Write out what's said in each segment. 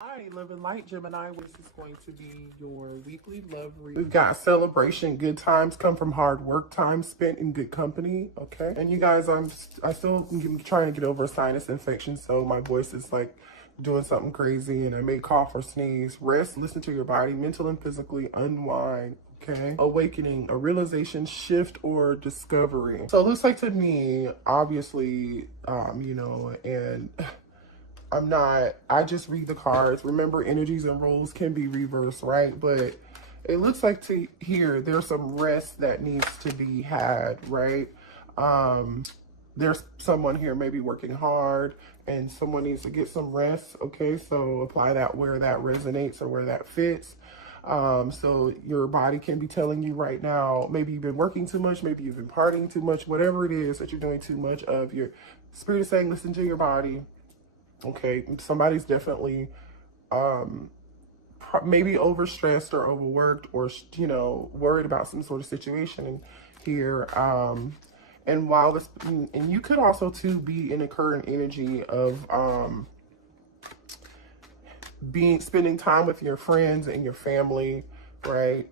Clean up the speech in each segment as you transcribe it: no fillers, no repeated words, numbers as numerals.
Hi, Love and Light Gemini. This is going to be your weekly love read. We've got celebration, good times come from hard work, time spent in good company. Okay, and you guys, I still am trying to get over a sinus infection, so my voice is like doing something crazy, and I may cough or sneeze. Rest, listen to your body, mental and physically unwind. Okay, awakening, a realization, shift, or discovery. So it looks like to me, obviously, and I just read the cards. Remember, energies and roles can be reversed, right? But it looks like to here, there's some rest that needs to be had, right? There's someone here maybe working hard and someone needs to get some rest, okay? So apply that where that resonates or where that fits. So your body can be telling you right now, maybe you've been working too much, maybe you've been partying too much, whatever it is that you're doing too much of, your spirit is saying, listen to your body. Okay, somebody's definitely maybe overstressed or overworked or, worried about some sort of situation here. And while this, and you could also too be in a current energy of spending time with your friends and your family, right?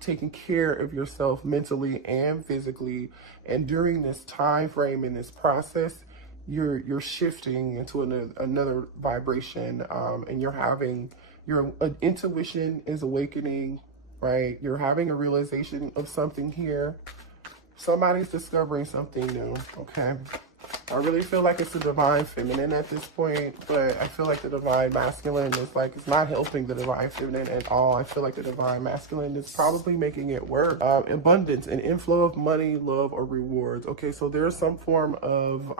Taking care of yourself mentally and physically. And during this time frame in this process, you're shifting into another vibration, and your intuition is awakening, right? You're having a realization of something here. Somebody's discovering something new, okay? I really feel like it's the divine feminine at this point, but I feel like the divine masculine is like, it's not helping the divine feminine at all. I feel like the divine masculine is probably making it work. Abundance, an inflow of money, love, or rewards. Okay, so there's some form of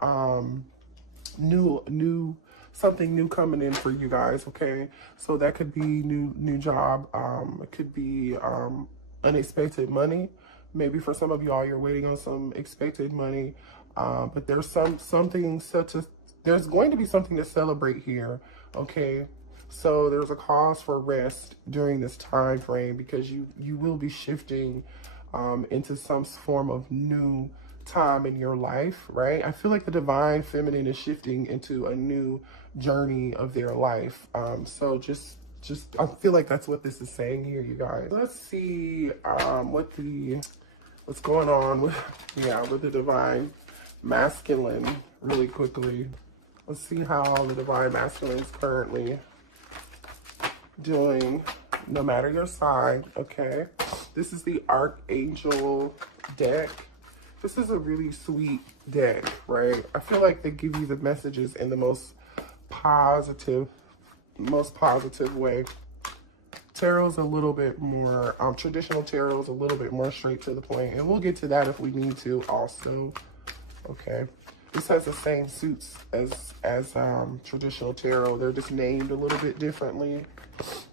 something new coming in for you guys, okay? So that could be new job. It could be unexpected money. Maybe for some of y'all, you're waiting on some expected money. But there's there's going to be something to celebrate here, okay? So there's a cause for rest during this time frame because you will be shifting into some form of new time in your life, right? I feel like the divine feminine is shifting into a new journey of their life. So just I feel like that's what this is saying here, you guys. Let's see what's going on with the divine masculine really quickly. Let's see how the divine masculine is currently doing, no matter your sign, okay? This is the Archangel deck. This is a really sweet deck, right? I feel like they give you the messages in the most positive way. Tarot's a little bit more, traditional tarot's a little bit more straight to the point, and we'll get to that if we need to also. Okay, this has the same suits as traditional tarot. They're just named a little bit differently.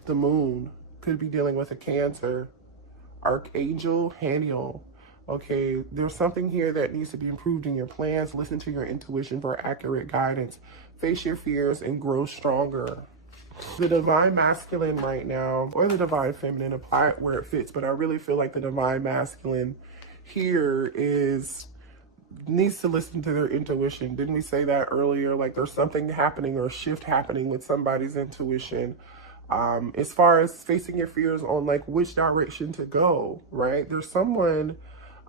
The moon could be dealing with a Cancer. Archangel Haniel. Okay, there's something here that needs to be improved in your plans. Listen to your intuition for accurate guidance. Face your fears and grow stronger. The divine masculine right now, or the divine feminine, apply it where it fits. But I really feel like the divine masculine here needs to listen to their intuition. Didn't we say that earlier? Like there's something happening or a shift happening with somebody's intuition. As far as facing your fears on like which direction to go, right? There's someone,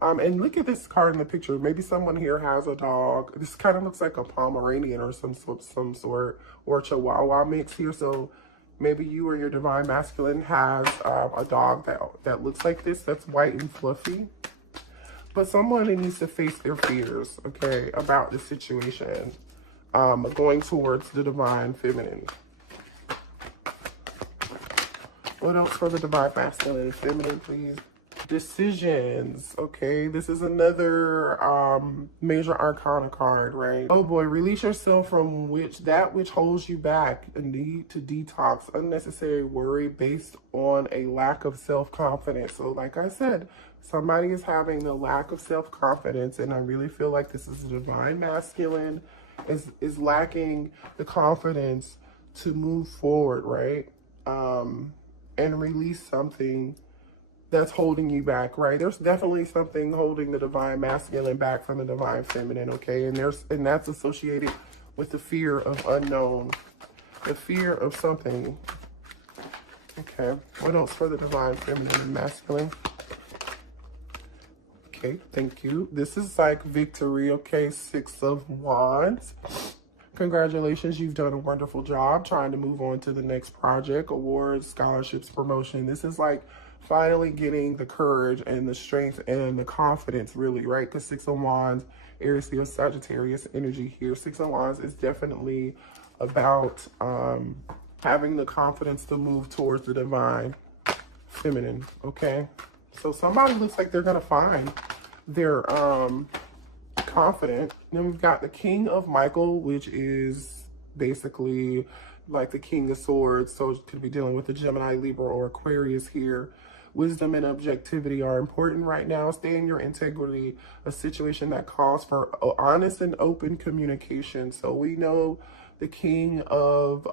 and look at this card in the picture. Maybe someone here has a dog. This kind of looks like a Pomeranian or some sort, or a Chihuahua mix here. So maybe you or your divine masculine has a dog that looks like this, that's white and fluffy. But someone needs to face their fears, okay, about the situation, going towards the divine feminine. What else for the divine masculine and feminine, please? Decisions, okay? This is another major arcana card, right? Oh boy, release yourself from that which holds you back. A need to detox unnecessary worry based on a lack of self-confidence. So like I said, somebody is having a lack of self-confidence, and I really feel like this is the divine masculine is lacking the confidence to move forward, right? And release something that's holding you back, right? There's definitely something holding the divine masculine back from the divine feminine, okay? And that's associated with the fear of unknown. The fear of something. Okay, what else for the divine feminine and masculine? Okay, thank you. This is like victory, okay? 6 of Wands. Congratulations, you've done a wonderful job trying to move on to the next project, awards, scholarships, promotion. This is like finally getting the courage and the strength and the confidence, really, right? Because 6 of Wands, Aries, Leo, Sagittarius energy here. 6 of Wands is definitely about having the confidence to move towards the divine feminine, okay? So somebody looks like they're going to find their confident. Then we've got the King of Michael, which is basically like the King of Swords. So it could be dealing with the Gemini, Libra, or Aquarius here. Wisdom and objectivity are important right now. Stay in your integrity, a situation that calls for honest and open communication. So we know the King of,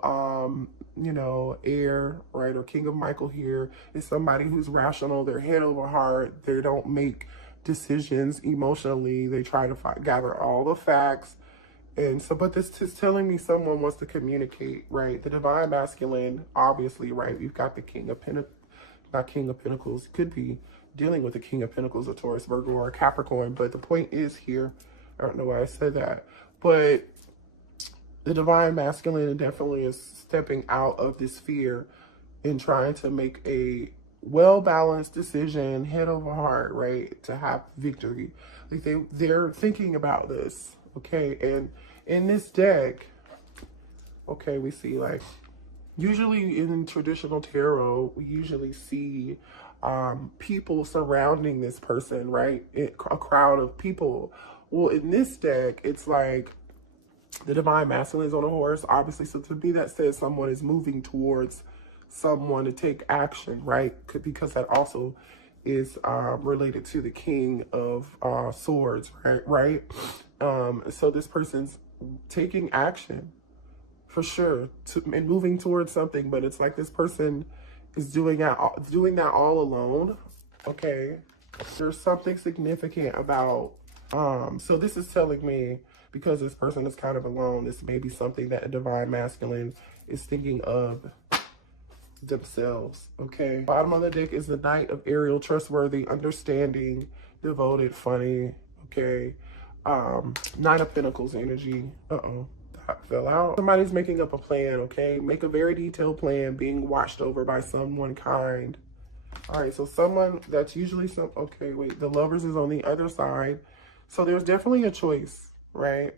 you know, air, right, or King of Michael here is somebody who's rational. They're head over heart. They don't make decisions emotionally. They try to gather all the facts. And so, but this is telling me someone wants to communicate, right? The divine masculine, obviously, right? We've got the King of Pentacles, not King of Pentacles. Could be dealing with the King of Pentacles, a Taurus, Virgo, or a Capricorn. But the point is here, I don't know why I said that, but the divine masculine definitely is stepping out of this fear and trying to make a well-balanced decision, head over heart, right, to have victory. Like they're thinking about this, okay? And in this deck, okay, we see like, usually in traditional tarot, we usually see people surrounding this person, right? A crowd of people. Well, in this deck, it's like the divine masculine is on a horse, obviously. So to me, that says someone is moving towards someone to take action, right? Because that also is related to the King of Swords, right? So this person's taking action for sure and moving towards something, but it's like this person is doing that all alone, okay? There's something significant about, so this is telling me, because this person is kind of alone, this may be something that a divine masculine is thinking of themselves, okay? Bottom of the deck is the Knight of Ariel, trustworthy, understanding, devoted, funny, okay? Nine of Pentacles energy. That fell out. Somebody's making up a plan, okay? Make a very detailed plan, being watched over by someone kind. All right, so someone that's usually okay, wait, the Lovers is on the other side. So there's definitely a choice, right?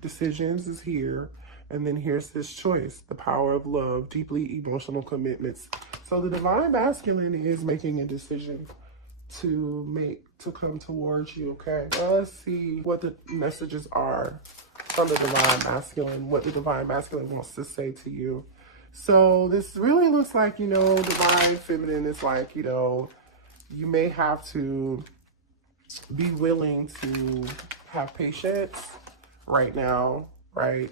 Decisions is here. And then here's this choice, the power of love, deeply emotional commitments. So the divine masculine is making a decision to come towards you, okay? Well, let's see what the messages are from the divine masculine, what the divine masculine wants to say to you. So this really looks like, you know, divine feminine is like, you know, you may have to be willing to have patience right now, right?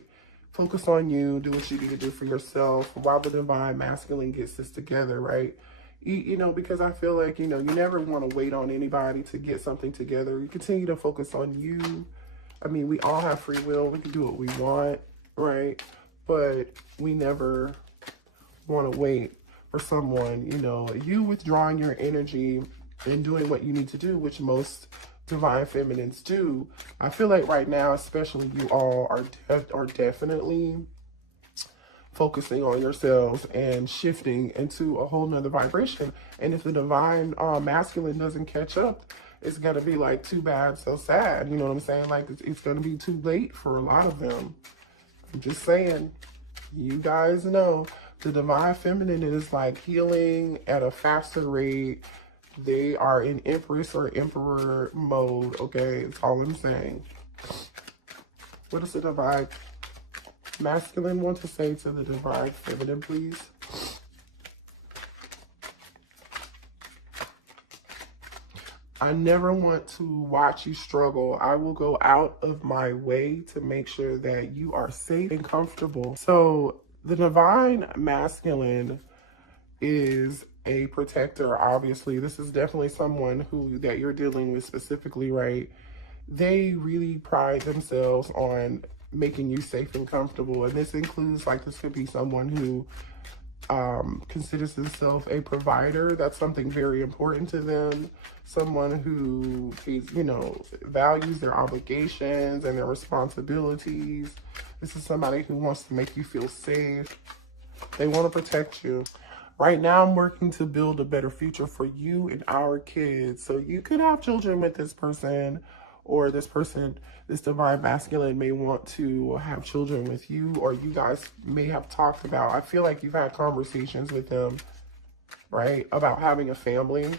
Focus on you, do what you need to do for yourself while the divine masculine gets this together, right? You know, because I feel like, you know, you never want to wait on anybody to get something together. You continue to focus on you. I mean, we all have free will. We can do what we want, right? But we never want to wait for someone, you know, you withdrawing your energy and doing what you need to do, which most divine feminines do. I feel like right now, especially, you all are definitely focusing on yourselves and shifting into a whole nother vibration. And if the divine masculine doesn't catch up, it's gonna be like too bad, so sad. You know what I'm saying? Like it's gonna be too late for a lot of them. I'm just saying, you guys know the divine feminine is like healing at a faster rate. They are in Empress or Emperor mode, okay? That's all I'm saying. What does the divine masculine want to say to the divine feminine, please? I never want to watch you struggle. I will go out of my way to make sure that you are safe and comfortable. So the divine masculine is a protector, obviously. This is definitely someone that you're dealing with specifically, right? They really pride themselves on making you safe and comfortable. And this includes, like, this could be someone who considers themselves a provider. That's something very important to them. Someone who is, you know, values their obligations and their responsibilities. This is somebody who wants to make you feel safe. They want to protect you. Right now, I'm working to build a better future for you and our kids. So you could have children with this person, or this person, this divine masculine, may want to have children with you, or you guys may have talked about, I feel like you've had conversations with them, right, about having a family.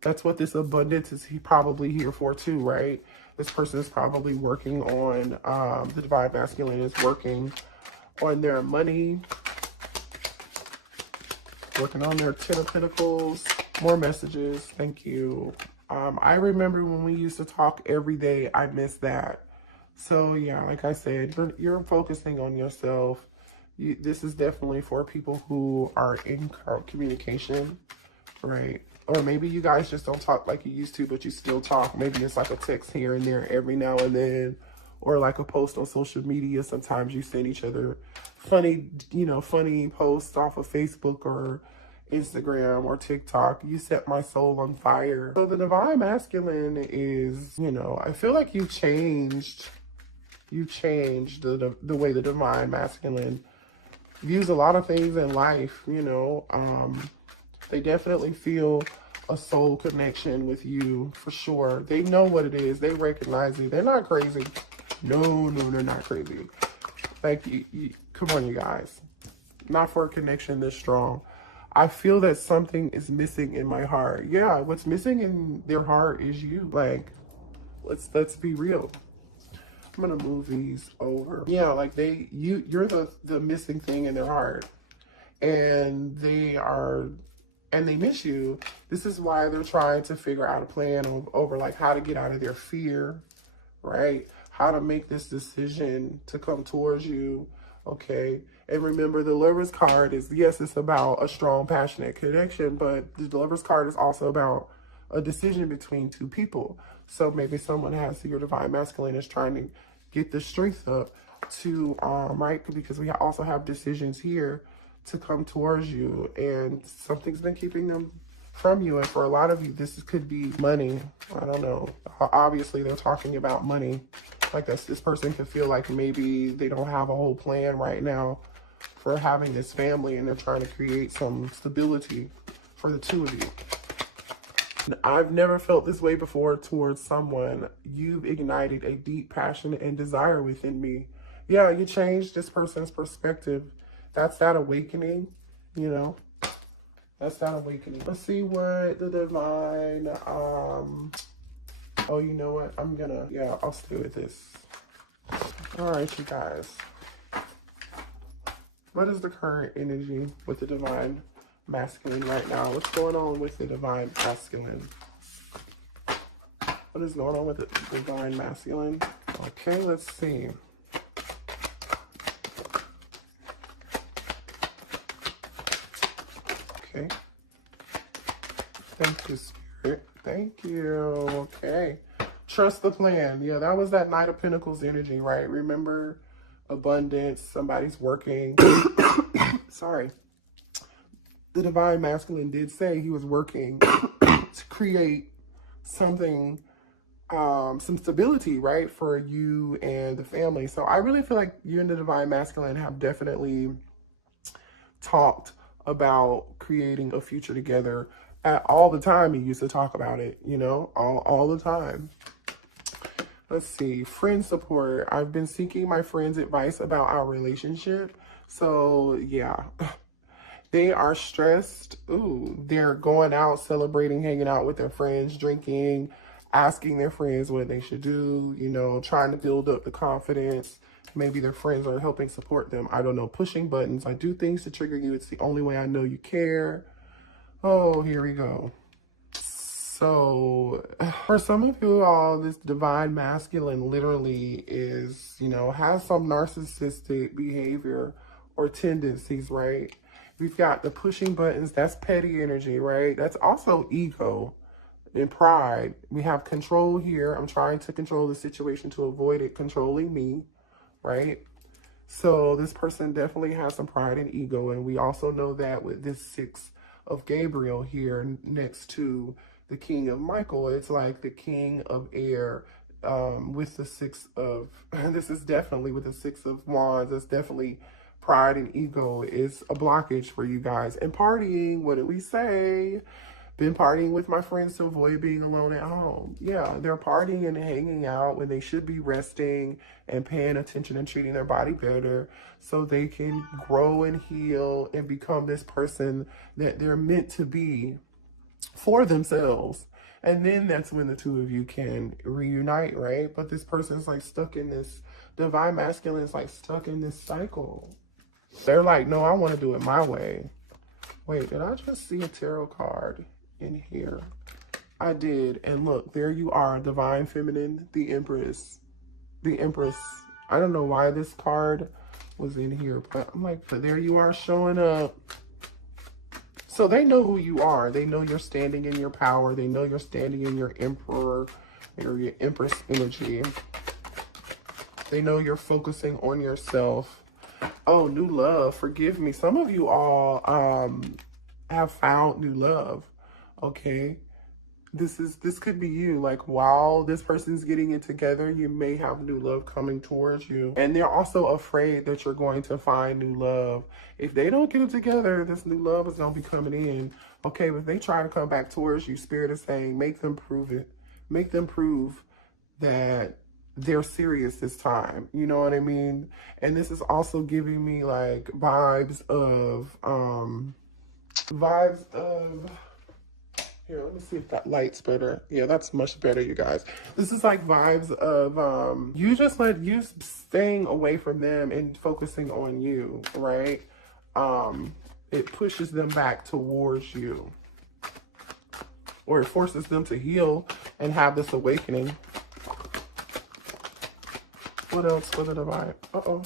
That's what this abundance is probably here for too, right? This person is probably working on, the divine masculine is working on their money, working on their 10 of Pentacles. More messages. Thank you. I remember when we used to talk every day. I miss that. So yeah, like I said, you're focusing on yourself. This is definitely for people who are in communication, right? Or maybe you guys just don't talk like you used to, but you still talk. Maybe it's like a text here and there every now and then, or like a post on social media. Sometimes you send each other funny, you know, funny posts off of Facebook or Instagram or TikTok. You set my soul on fire. So the divine masculine is, you know, I feel like you changed the way the divine masculine views a lot of things in life, you know. They definitely feel a soul connection with you, for sure. They know what it is. They recognize it. They're not crazy. No, they're not crazy. Like, come on, you guys. Not for a connection this strong. I feel that something is missing in my heart. Yeah, what's missing in their heart is you. Like, let's be real. I'm gonna move these over. Yeah, like you're the missing thing in their heart. And they miss you. This is why they're trying to figure out a plan over like how to get out of their fear, right? How to make this decision to come towards you, okay? And remember, the Lover's card is, yes, it's about a strong, passionate connection, but the Lover's card is also about a decision between two people. So maybe someone has, your divine masculine is trying to get the strength up to, right? Because we also have decisions here to come towards you, and something's been keeping them from you. And for a lot of you, this could be money. I don't know. Obviously, they're talking about money. Like this person could feel like maybe they don't have a whole plan right now for having this family, and they're trying to create some stability for the two of you. I've never felt this way before towards someone. You've ignited a deep passion and desire within me. Yeah, you changed this person's perspective. That's that awakening, you know. That's that awakening. Let's see what the divine, oh, you know what? I'll stay with this. All right, you guys. What is the current energy with the divine masculine right now? What's going on with the divine masculine? What is going on with the divine masculine? Okay, let's see. Okay. Thank you, Spirit. Thank you. Okay. Trust the plan. Yeah, that was that Knight of Pentacles energy, right? Remember, abundance, somebody's working. Sorry. The divine masculine did say he was working to create something, some stability, right, for you and the family. So I really feel like you and the divine masculine have definitely talked about creating a future together. All the time you used to talk about it, you know, all the time. Let's see, friend support. I've been seeking my friends' advice about our relationship. So yeah, they are stressed. Ooh, they're going out, celebrating, hanging out with their friends, drinking, asking their friends what they should do, you know, trying to build up the confidence. Maybe their friends are helping support them. I don't know, pushing buttons. I do things to trigger you. It's the only way I know you care. Oh, here we go. So for some of you all, this divine masculine literally is, you know, has some narcissistic behavior or tendencies, right? We've got the pushing buttons. That's petty energy, right? That's also ego. in pride. We have control here. I'm trying to control the situation to avoid it controlling me, right? So this person definitely has some pride and ego. And we also know that with this 6 of Gabriel here next to the King of Michael, it's like the King of Air with the 6 of, this is definitely with the 6 of Wands. It's definitely pride and ego is a blockage for you guys. And partying, what did we say? Been partying with my friends to avoid being alone at home. Yeah, they're partying and hanging out when they should be resting and paying attention and treating their body better so they can grow and heal and become this person that they're meant to be for themselves. And then that's when the two of you can reunite, right? But this person's like stuck in this, divine masculine is like stuck in this cycle. They're like, no, I want to do it my way. Wait, did I just see a tarot card in here? I did. And look, there you are, divine feminine, the Empress. The Empress. I don't know why this card was in here, but I'm like, but there you are showing up. So they know who you are. They know you're standing in your power. They know you're standing in your emperor or your Empress energy. They know you're focusing on yourself. Oh, new love. Forgive me. Some of you all have found new love. Okay. This could be you. Like, while this person's getting it together, you may have new love coming towards you. And they're also afraid that you're going to find new love. If they don't get it together, this new love is going to be coming in. Okay, but if they try to come back towards you, Spirit is saying, make them prove it. Make them prove that they're serious this time. You know what I mean? And this is also giving me like vibes of, here, let me see if that light's better. Yeah, that's much better, you guys. This is like vibes of you just let you staying away from them and focusing on you, right? It pushes them back towards you. Or it forces them to heal and have this awakening. What else for the divine? Uh-oh.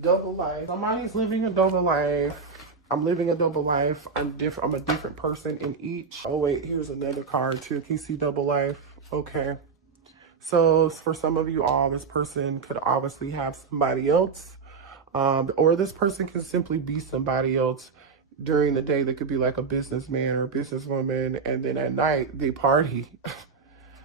Double life. Somebody's living a double life. I'm living a double life. I'm a different person in each. Oh, wait, here's another card too. Can you see double life? Okay. So for some of you all, this person could obviously have somebody else. Or this person can simply be somebody else during the day. They could be like a businessman or a businesswoman. And then at night, they party,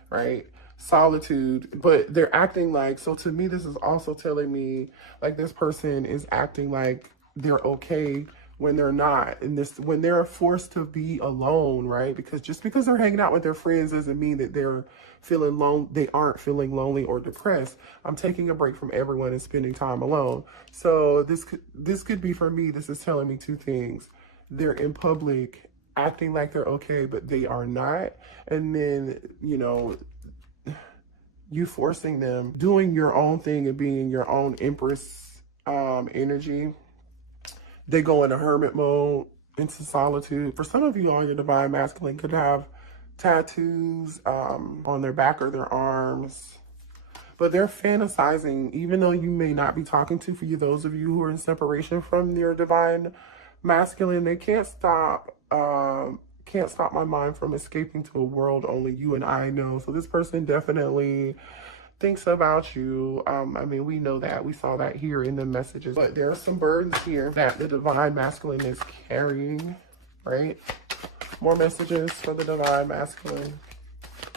right? Solitude, but they're acting like, so to me, this is also telling me like this person is acting like they're okay when they're not, and when they're forced to be alone, right? Because just because they're hanging out with their friends doesn't mean that they're feeling they aren't feeling lonely or depressed. I'm taking a break from everyone and spending time alone. So this could be, for me, this is telling me two things. They're in public acting like they're okay, but they are not. And then, you know, you forcing them doing your own thing and being your own Empress energy. They go into hermit mode, into solitude. For some of you all, your divine masculine could have tattoos on their back or their arms. But they're fantasizing, even though you may not be talking to, for you, those of you who are in separation from your divine masculine, they can't stop my mind from escaping to a world only you and I know. So this person definitely thinks about you. I mean, we know that. We saw that here in the messages. But there are some burdens here that the divine masculine is carrying, right? More messages for the divine masculine.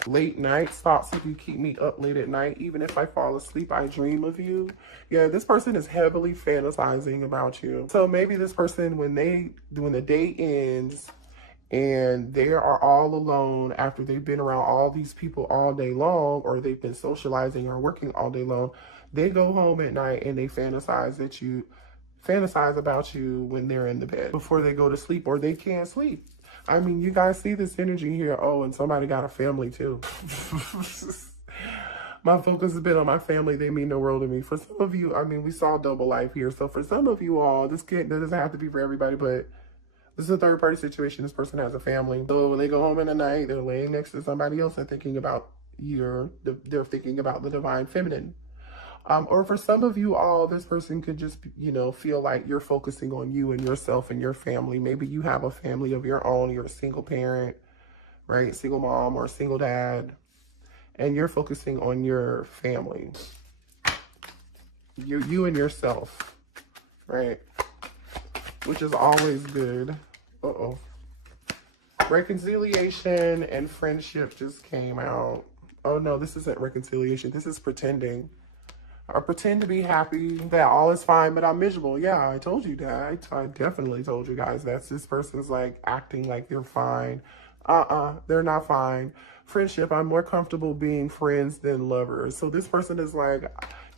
Late night thoughts. If you keep me up late at night, even if I fall asleep, I dream of you. Yeah, this person is heavily fantasizing about you. So maybe this person, when the day ends and they are all alone after they've been around all these people all day long, or they've been socializing or working all day long, they go home at night and they fantasize about you when they're in the bed before they go to sleep, or they can't sleep. I mean, you guys see this energy here. Oh, and somebody got a family too. My focus has been on my family. They mean the world to me. For some of you, I mean, we saw double life here. So for some of you all, that doesn't have to be for everybody, but this is a third party situation. This person has a family. So when they go home in the night, they're laying next to somebody else and thinking about they're thinking about the divine feminine. Or for some of you all, this person could just, you know, feel like you're focusing on you and yourself and your family. Maybe you have a family of your own. You're a single parent, right? Single mom or single dad. And you're focusing on your family. You and yourself, right? Which is always good. Uh-oh. Reconciliation and friendship just came out. Oh no, this isn't reconciliation. This is pretending. I pretend to be happy that all is fine, but I'm miserable. Yeah, I told you that. I definitely told you guys that this person's like acting like they're fine. They're not fine. Friendship, I'm more comfortable being friends than lovers. So this person is like,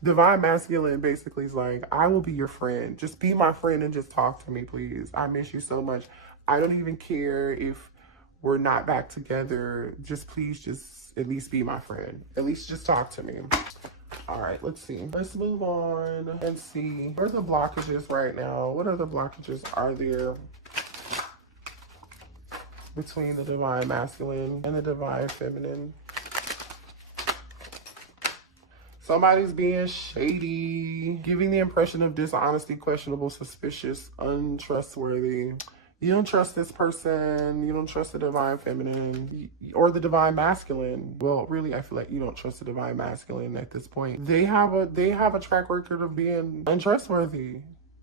divine masculine basically is like, I will be your friend. Just be my friend and just talk to me, please. I miss you so much. I don't even care if we're not back together. Just please just at least be my friend. At least just talk to me. All right, let's see. Let's move on and see. Where are the blockages right now? What other blockages are there between the divine masculine and the divine feminine? Somebody's being shady, giving the impression of dishonesty, questionable, suspicious, untrustworthy. You don't trust this person. You don't trust the divine feminine or the divine masculine. Well, really, I feel like you don't trust the divine masculine at this point. They have a track record of being untrustworthy.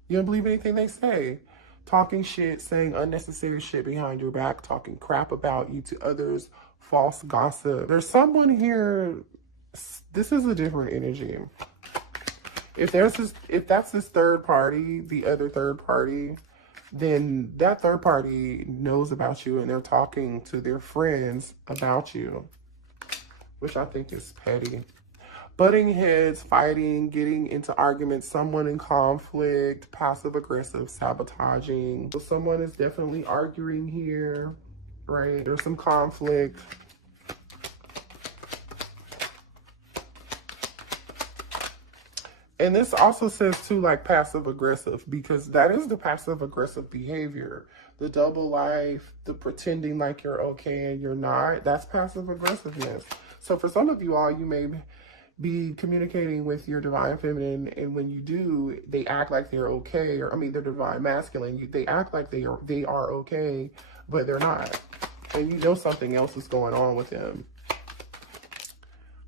You don't believe anything they say. Talking shit, saying unnecessary shit behind your back, talking crap about you to others, false gossip. There's someone here. This is a different energy. If that's this third party, the other third party, then that third party knows about you and they're talking to their friends about you, which I think is petty. Butting heads, fighting, getting into arguments, someone in conflict, passive aggressive, sabotaging. So someone is definitely arguing here, right? There's some conflict. And this also says too, like passive aggressive, because that is the passive aggressive behavior. The double life, the pretending like you're okay and you're not, that's passive aggressiveness. So for some of you all, you may be communicating with your divine feminine, and when you do, they act like they're okay, or I mean, they're divine masculine. They act like they are okay, but they're not. And you know something else is going on with them.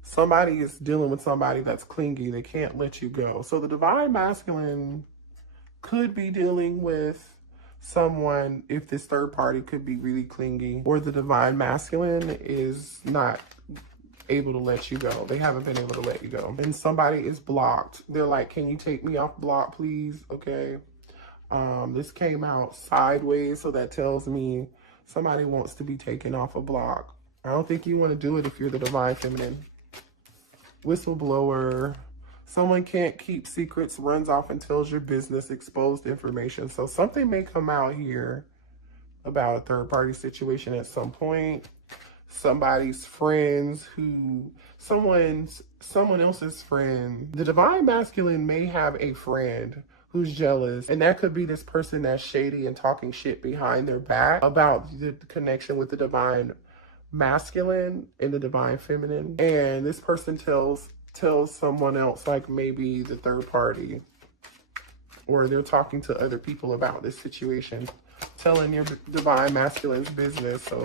Somebody is dealing with somebody that's clingy. They can't let you go. So the divine masculine could be dealing with someone, if this third party could be really clingy, or the divine masculine is not able to let you go. They haven't been able to let you go. And somebody is blocked. They're like, can you take me off block, please? Okay. This came out sideways, so that tells me somebody wants to be taken off a block. I don't think you want to do it if you're the divine feminine. Whistleblower. Someone can't keep secrets, runs off and tells your business, exposed information. So something may come out here about a third party situation at some point. Somebody's friends someone else's friend. The divine masculine may have a friend who's jealous, and that could be this person that's shady and talking shit behind their back about the connection with the divine masculine and the divine feminine. And this person tells someone else, like maybe the third party, or they're talking to other people about this situation, telling your divine masculine's business. So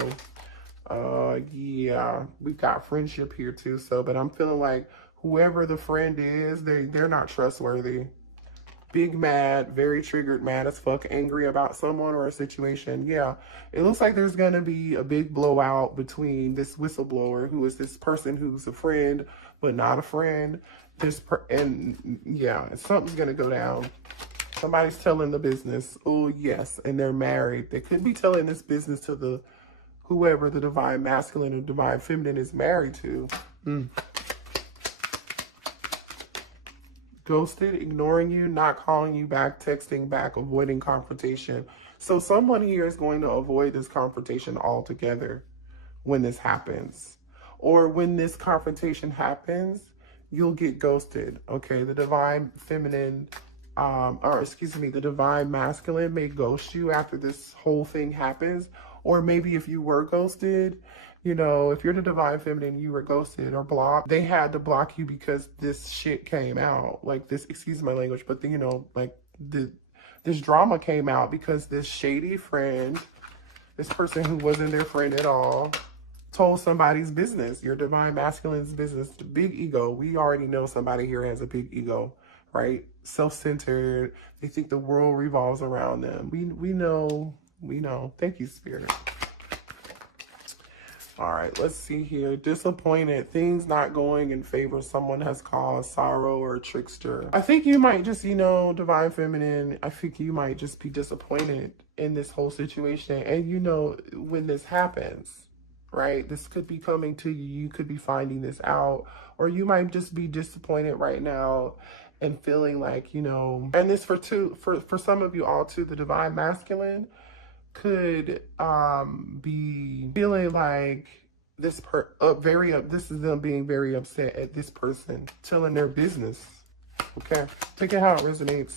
yeah, we've got friendship here too. So, but I'm feeling like whoever the friend is, they're not trustworthy. Big mad, very triggered, mad as fuck, angry about someone or a situation. Yeah, it looks like there's gonna be a big blowout between this whistleblower, who is this person who's a friend but not a friend. And yeah, something's gonna go down. Somebody's telling the business. Oh yes, and they're married. They could be telling this business to whoever the divine masculine or divine feminine is married to. Ghosted, ignoring you, not calling you back, texting back, avoiding confrontation. So someone here is going to avoid this confrontation altogether when this happens. Or when this confrontation happens, you'll get ghosted. Okay, the divine feminine, the divine masculine may ghost you after this whole thing happens. Or maybe if you were ghosted, you know, if you're the divine feminine, you were ghosted or blocked, they had to block you because this shit came out. Like this, excuse my language, but you know, like this drama came out because this shady friend, this person who wasn't their friend at all, told somebody's business, your divine masculine's business, the big ego. We already know somebody here has a big ego, right? Self-centered. They think the world revolves around them. We know. Thank you, Spirit. All right, let's see here. Disappointed. Things not going in favor. Someone has caused sorrow or a trickster. I think you might just, divine feminine, I think you might just be disappointed in this whole situation. And when this happens, right, this could be coming to you. You could be finding this out. Or you might just be disappointed right now and feeling like, and this for some of you all too, the divine masculine could be feeling like this this is them being very upset at this person telling their business. Okay, take it how it resonates.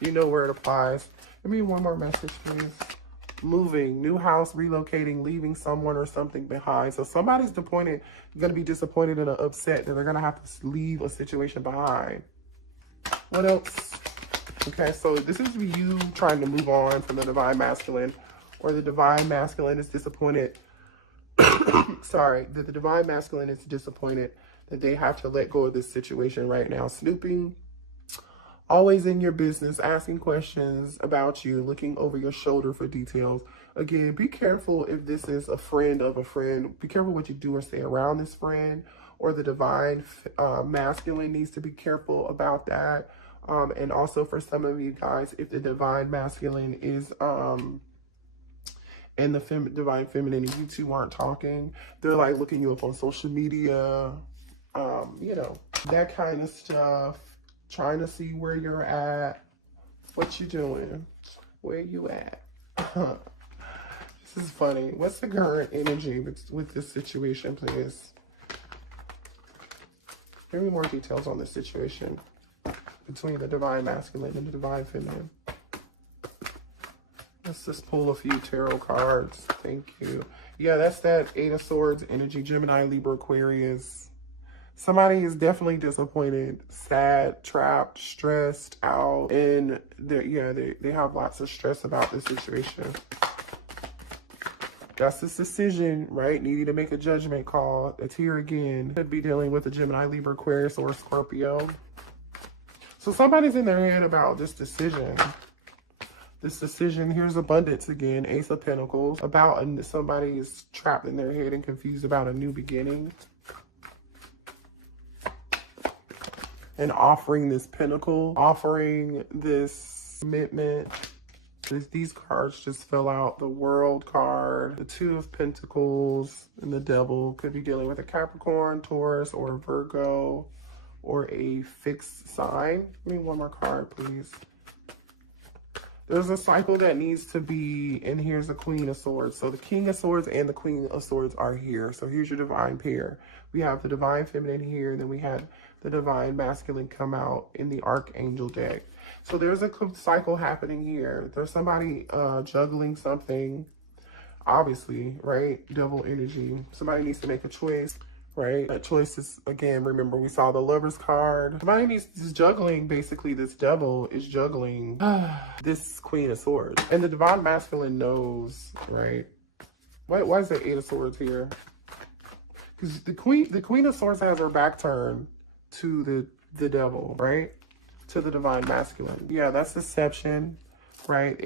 You know where it applies. Give me one more message, please. Moving, new house, relocating, leaving someone or something behind. So somebody's going to be disappointed and upset that they're going to have to leave a situation behind. What else? Okay, so this is you trying to move on from the divine masculine, or the divine masculine is disappointed. Sorry, that the divine masculine is disappointed that they have to let go of this situation right now. Snooping, always in your business, asking questions about you, looking over your shoulder for details. Again, be careful if this is a friend of a friend. Be careful what you do or say around this friend, or the divine masculine needs to be careful about that. And also for some of you guys, if the divine masculine is and the divine feminine, and you two aren't talking, they're like looking you up on social media, that kind of stuff, trying to see where you're at, what you doing, where you at. This is funny. What's the current energy with this situation, please? Give me more details on this situation between the divine masculine and the divine feminine. Let's just pull a few tarot cards. Thank you. Yeah, that's that Eight of Swords energy. Gemini, Libra, Aquarius. Somebody is definitely disappointed, sad, trapped, stressed out, and they have lots of stress about this situation. That's this decision, right? Needing to make a judgment call. It's here again. Could be dealing with a Gemini, Libra, Aquarius, or Scorpio. So somebody's in their head about this decision. This decision, here's abundance again, Ace of Pentacles. Somebody is trapped in their head and confused about a new beginning. And offering this pentacle, offering this commitment. These cards just fell out. The World card, the Two of Pentacles, and the Devil. Could be dealing with a Capricorn, Taurus, or Virgo, or a fixed sign. Give me one more card, please. There's a cycle that needs to be, and here's the Queen of Swords. So the King of Swords and the Queen of Swords are here. So here's your divine pair. We have the divine feminine here, and then we had the divine masculine come out in the Archangel deck. So there's a cycle happening here. There's somebody juggling something, obviously, right? Devil energy. Somebody needs to make a choice. Right? That choice is, again, remember we saw the Lover's card. Somebody is juggling, basically this devil is juggling this Queen of Swords. And the divine masculine knows, right? Why is there Eight of Swords here? Because the Queen of Swords has her back turned to the devil, right? To the divine masculine. Yeah, that's deception, right?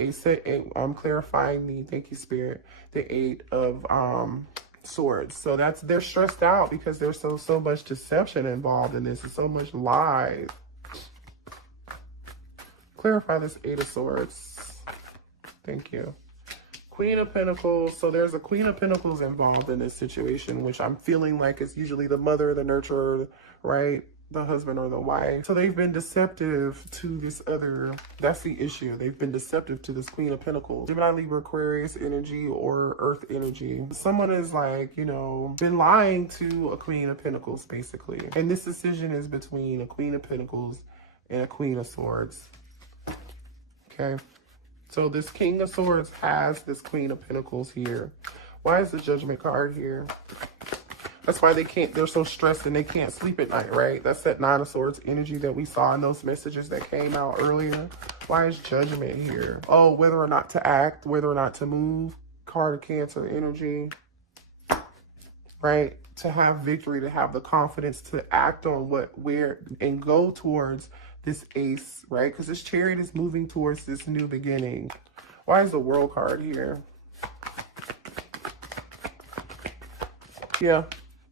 I'm clarifying thank you, Spirit, the Eight of Swords. So they're stressed out because there's so much deception involved in this, and so much lies. Clarify this Eight of Swords. Thank you. Queen of Pentacles. So there's a Queen of Pentacles involved in this situation, which I'm feeling like is usually the mother, the nurturer, right? The husband or the wife. So they've been deceptive to this other, that's the issue. They've been deceptive to this Queen of Pentacles. Gemini, Libra, Aquarius energy, or Earth energy. Someone is like, been lying to a Queen of Pentacles, basically. And this decision is between a Queen of Pentacles and a Queen of Swords. Okay. So this King of Swords has this Queen of Pentacles here. Why is the Judgment card here? That's why they're so stressed and they can't sleep at night, right? That's that Nine of Swords energy that we saw in those messages that came out earlier. Why is Judgment here? Oh, whether or not to act, whether or not to move. Card of Cancer energy. right? To have victory, to have the confidence to act on and go towards this ace, right? Because this chariot is moving towards this new beginning. Why is the world card here? Yeah,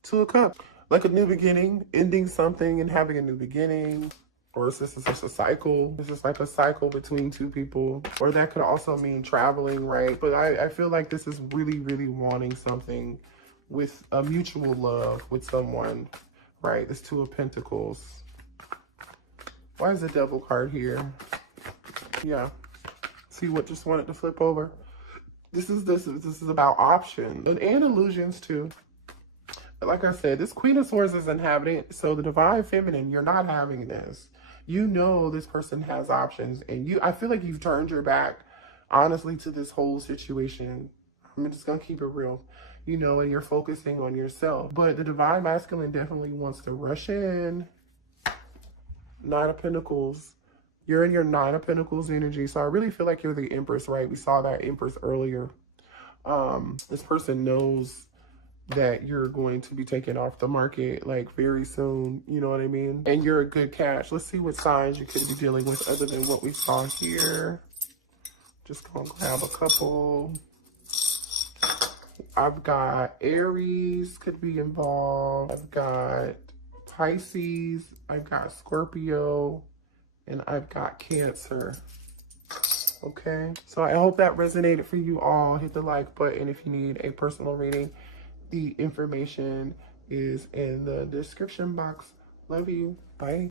Two of Cups. Like a new beginning, ending something and having a new beginning. Or is this just a cycle? This is like a cycle between two people. Or that could also mean traveling, right? But I feel like this is really, really wanting something with a mutual love with someone, right? This Two of Pentacles. Why is the Devil card here? Yeah. See what just wanted to flip over? This is about options and illusions too. Like I said, this Queen of Swords is inhabitant, so the Divine Feminine, you're not having this. You know this person has options, and I feel like you've turned your back, honestly, to this whole situation. I'm just going to keep it real, you know, and you're focusing on yourself. But the Divine Masculine definitely wants to rush in. Nine of Pentacles. You're in your Nine of Pentacles energy, so I really feel like you're the Empress, right? We saw that Empress earlier. This person knows that you're going to be taken off the market like very soon, you know what I mean? And you're a good catch. Let's see what signs you could be dealing with other than what we saw here. Just gonna grab a couple. I've got Aries could be involved. I've got Pisces. I've got Scorpio. And I've got Cancer. Okay, so I hope that resonated for you all. Hit the like button if you need a personal reading. The information is in the description box. Love you. Bye.